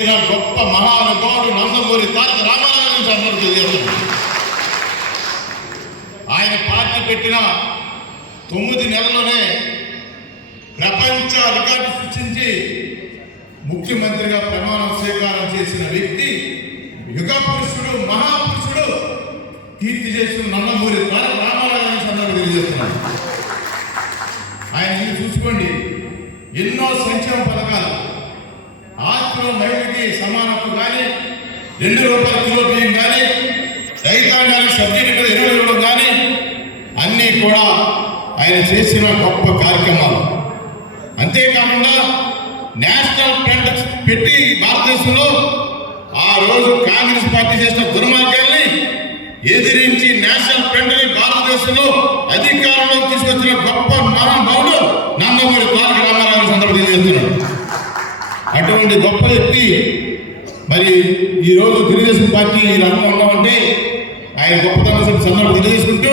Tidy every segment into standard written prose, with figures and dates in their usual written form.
గొప్ప మహానుభావుడు నందమూరి తారక రామారావు గురించి అందరూ తెలియజేస్తున్నారు. ఆయన పార్టీ పెట్టిన 9 నెలల్లోనే ప్రపంచ రికార్డు సృష్టించి ముఖ్యమంత్రిగా ప్రమాణ స్వీకారం చేసిన వ్యక్తి, యుగ పురుషుడు, మహాపురుషుడు, కీర్తి చేసిన నందమూరి తారక రామారావు గురించి అందరూ తెలియజేస్తున్నారు. ఆయన ఇల్లు చూసుకోండి, ఎన్నో సంక్షేమ పథకాలు, ఆస్తిలో మహిళకి సమానత్వం కానీ, 2 రూపాయల కిలో బియ్యం కానీ, రైతాంగానికి సబ్సిడీ 20 ఇవ్వడం కానీ, అన్నీ కూడా ఆయన చేసిన గొప్ప కార్యక్రమాలు. అంతేకాకుండా నేషనల్ ఫ్రంట్ పెట్టి భారతదేశంలో ఆ రోజు కాంగ్రెస్ పార్టీ చేసిన దుర్మార్గాల్ని ఎదిరించి నేషనల్ ఫ్రంట్ని భారతదేశంలో అధికారంలో తీసుకొచ్చిన గొప్ప మహానుభావుడు నందమూరి తారక రామారావు సందర్భంగా తెలియజేస్తున్నాడు. అటువంటి గొప్ప వ్యక్తి మరి ఈరోజు తెలుగుదేశం పార్టీ రంగంలో ఉన్నామంటే ఆయన గొప్పతనం సందర్భం తెలియజేసుకుంటూ,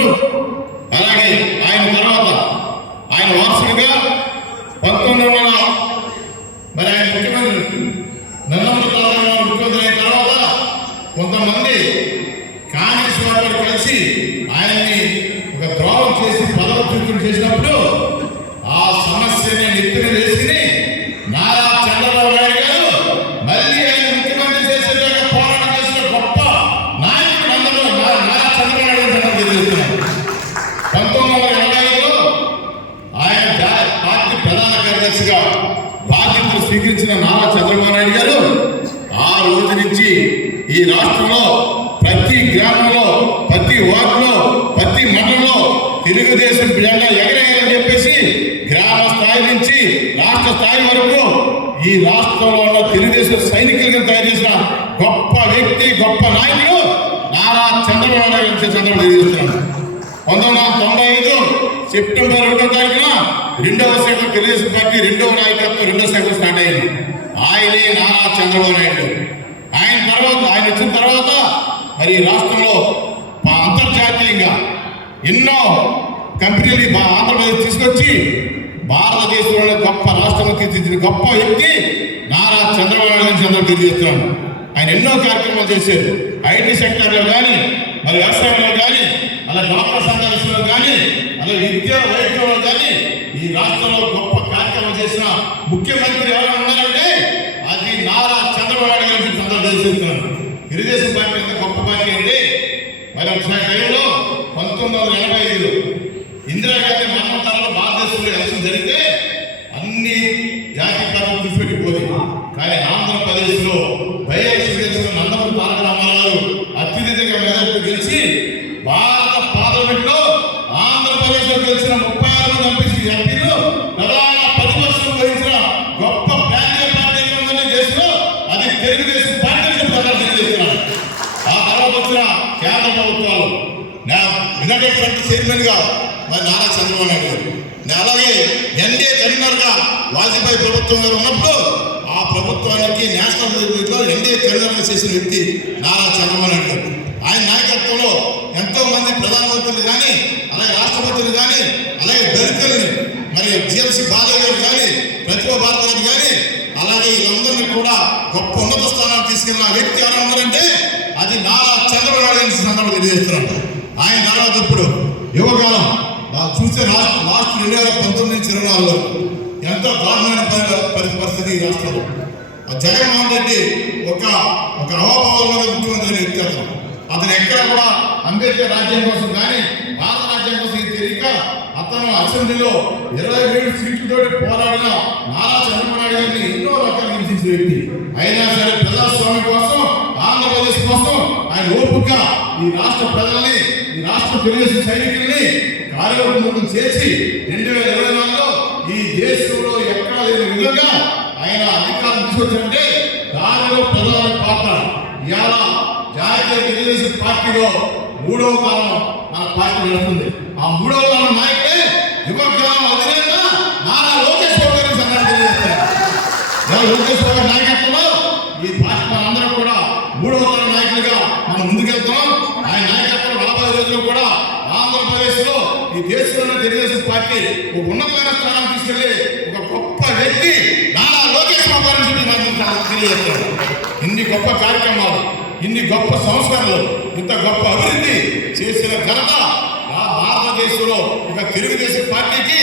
అలాగే ఆయన తర్వాత ఆయన వారసుడిగా 1900 మరి ఆయన ముఖ్యమంత్రి నందమూరి తారక రామారావు ముఖ్యమంత్రి అయిన తర్వాత కొంతమంది కాంగ్రెస్ పార్టీ కలిసి ఆయన్ని ఒక ద్రోహం చేసి పదవి చేసినప్పుడు ఆ సమస్యని నెత్తిన వేసుకుని నారా చంద్రబాబు నాయుడు గారు మళ్ళీ ఆయన ముఖ్యమంత్రి చేసేలాగా పోరాటం చేసిన గొప్ప నాయకుడు నారా చంద్రబాబు నాయుడు గారు తెలియజేస్తున్నారు. 1985లో ఆయన పార్టీ ప్రధాన కార్యదర్శిగా బాధ్యతలు స్వీకరించిన నారా చంద్రబాబు నాయుడు గారు ఆ రోజు నుంచి ఈ రాష్ట్రంలో ప్రతి గ్రామంలో, ప్రతి వార్డులో, ప్రతి మండలంలో తెలుగుదేశం జెండా ఎగరేయాలని చెప్పేసి గ్రామ స్థాయి నుంచి రాష్ట్ర స్థాయి వరకు ఈ రాష్ట్రంలో ఉన్న తెలుగుదేశం సైనికులుగా తయారు చేసిన గొప్ప వ్యక్తి, గొప్ప నాయకుడు నారా చంద్రబాబు నాయుడు చంద్రబాబు తెలియజేస్తున్నాడు. 1995 సెప్టెంబర్ 1వ తారీఖున 2వ శాఖ తెలుగుదేశం పార్టీ 2వ నాయకత్వం 2వ శాఖ స్టార్ట్ అయింది. ఆయనే నారా చంద్రబాబు నాయుడు. ఆయన వచ్చిన తర్వాత మరి రాష్ట్రంలో అంతర్జాతీయంగా ఎన్నో కంపెనీలు ఆంధ్రప్రదేశ్ తీసుకొచ్చి భారతదేశంలో గొప్ప రాష్ట్రంలో తీర్చిదిద్దిన గొప్ప వ్యక్తి నారా చంద్రబాబు నాయుడు అందరూ తెలియజేస్తున్నాడు. ఆయన ఎన్నో కార్యక్రమాలు చేశారు. ఐటీ సెక్టర్లో కానీ, మరి వ్యవసాయంలో కానీ, అలా డాక్టర్ సంఘాలలో కానీ, అలా విద్యా వైద్యంలో కానీ ఈ రాష్ట్రంలో గొప్ప కార్యక్రమం చేసిన ముఖ్యమంత్రి ఎవరైనా ఉన్నారంటే అది నారా చంద్రబాబు నాయుడు గారి అందరూ తెలియజేస్తున్నాడు. తెలుగుదేశం పార్టీ అంత గొప్ప పార్టీ అంటే మరి ఒకసారి టైంలో 1985లో ఇందిరాగాంధీ మరణాంతరంలో భారతదేశంలో ఎలక్షన్ జరిగితే అన్ని జాతీయ పార్టీలు తీసుపెట్టిపోయి, కానీ ఆంధ్రప్రదేశ్లో బై ఎలక్షన్ గెలిచిన నందమూరి తారక రామారావు అత్యధికంగా మెజారిటీ గెలిచి భారత పార్లమెంట్లో ఆంధ్రప్రదేశ్లో గెలిచిన 36 ఎంపీలు ప్రధాన ప్రతిపక్షం వహించిన గొప్ప ప్రాంతీయ పార్టీ ఉందని దేశంలో అది తెలుగుదేశం పార్టీ ప్రజలు తెలియజేస్తున్నారు. ఆ తర్వాత వచ్చిన కేంద్ర ప్రభుత్వాలు యునైటెడ్ ఫ్రంట్ చైర్మన్ గా మరి నారా చంద్రబాబు నాయుడు గారు, అలాగే ఎన్డీఏ కన్వీనర్ గా వాజ్పేయి ప్రభుత్వం గారు ఉన్నప్పుడు ఆ ప్రభుత్వానికి నేషనల్ లో ఎన్డీఏ కన్వీనర్ గా చేసిన వ్యక్తి నారా చంద్రబాబు నాయుడు గారు. ఆయన నాయకత్వంలో ఎంతో మంది ప్రధానమంత్రులు కానీ, అలాగే రాష్ట్రపతులు కానీ, అలాగే దళితులని మరి జిఎంసీ బాలయ్య గారు కానీ, ప్రతిభా భారతి కానీ, అలాగే వీళ్ళందరినీ కూడా గొప్ప ఉన్నత స్థానాన్ని తీసుకెళ్ళిన వ్యక్తి ఎవరు ఉన్నారంటే అది నారా చంద్రబాబు నాయుడు సందర్భంగా తెలియజేస్తున్నాడు. ఆయన తర్వాత ఇప్పుడు యువకాలం చూస్తే లాస్ట్ 2019 నుంచి 24 ఎంతో దారుణమైన పరిస్థితి ఈ రాష్ట్రంలో. జగన్మోహన్ రెడ్డి ఒక అవాభావంలో ముఖ్యమంత్రి వ్యక్తి అతను ఎక్కడ కూడా అంబేద్కర్ రాజ్యం కోసం కానీ, భారత రాజ్యం కోసం తెలియక అతను అసెంబ్లీలో 27 సీట్లతో పోరాడిన నారా చంద్రబాబు నాయుడు గారిని ఎన్నో రకాలు హింసించిన వ్యక్తి. అయినా సరే ప్రజాస్వామ్యం కోసం, ఆంధ్రప్రదేశ్ కోసం ఆయన ఓపిక ఈ రాష్ట్ర ప్రజల్ని, ఈ రాష్ట్ర తెలుగుదేశం సైనికుల్ని కార్యరూపం చేసి 2024లో ఈ దేశంలో ఎక్కడా లేని విధంగా ఆయన అధికారం తీసుకొచ్చారంటే దానిలో ప్రధాన పాత్ర. ఇవాళ జాతీయ తెలుగుదేశం పార్టీలో 3వ కాలం మన పార్టీ నడుస్తుంది. ఆ 3వ కాలం నాయకుడే యువకాలం అధినేత నారా లోకేష్ బాబు గారి సంగతి తెలియజేస్తారు. లోకేష్ బాబు నాయకత్వంలో ఈ పార్టీ మనందరం కూడా 3వ కాలం నాయకులుగా మనం ముందుకెళ్తున్నాం. ఆయన నాయకత్వం 40 రోజులు కూడా ఆంధ్రప్రదేశ్ లో ఈ దేశంలో తెలుగుదేశం పార్టీ ఒక ఉన్నతమైన స్థానం తీసుకెళ్లి ఒక గొప్ప వ్యక్తి నారా లోకేష్ బాబు గారిని తెలియజేస్తాను. ఇన్ని గొప్ప కార్యక్రమాలు, ఇన్ని గొప్ప సంస్కరణలు, ఇంత గొప్ప అభివృద్ధి చేసిన ఘనత ఆ భారతదేశంలో ఒక తెలుగుదేశం పార్టీకి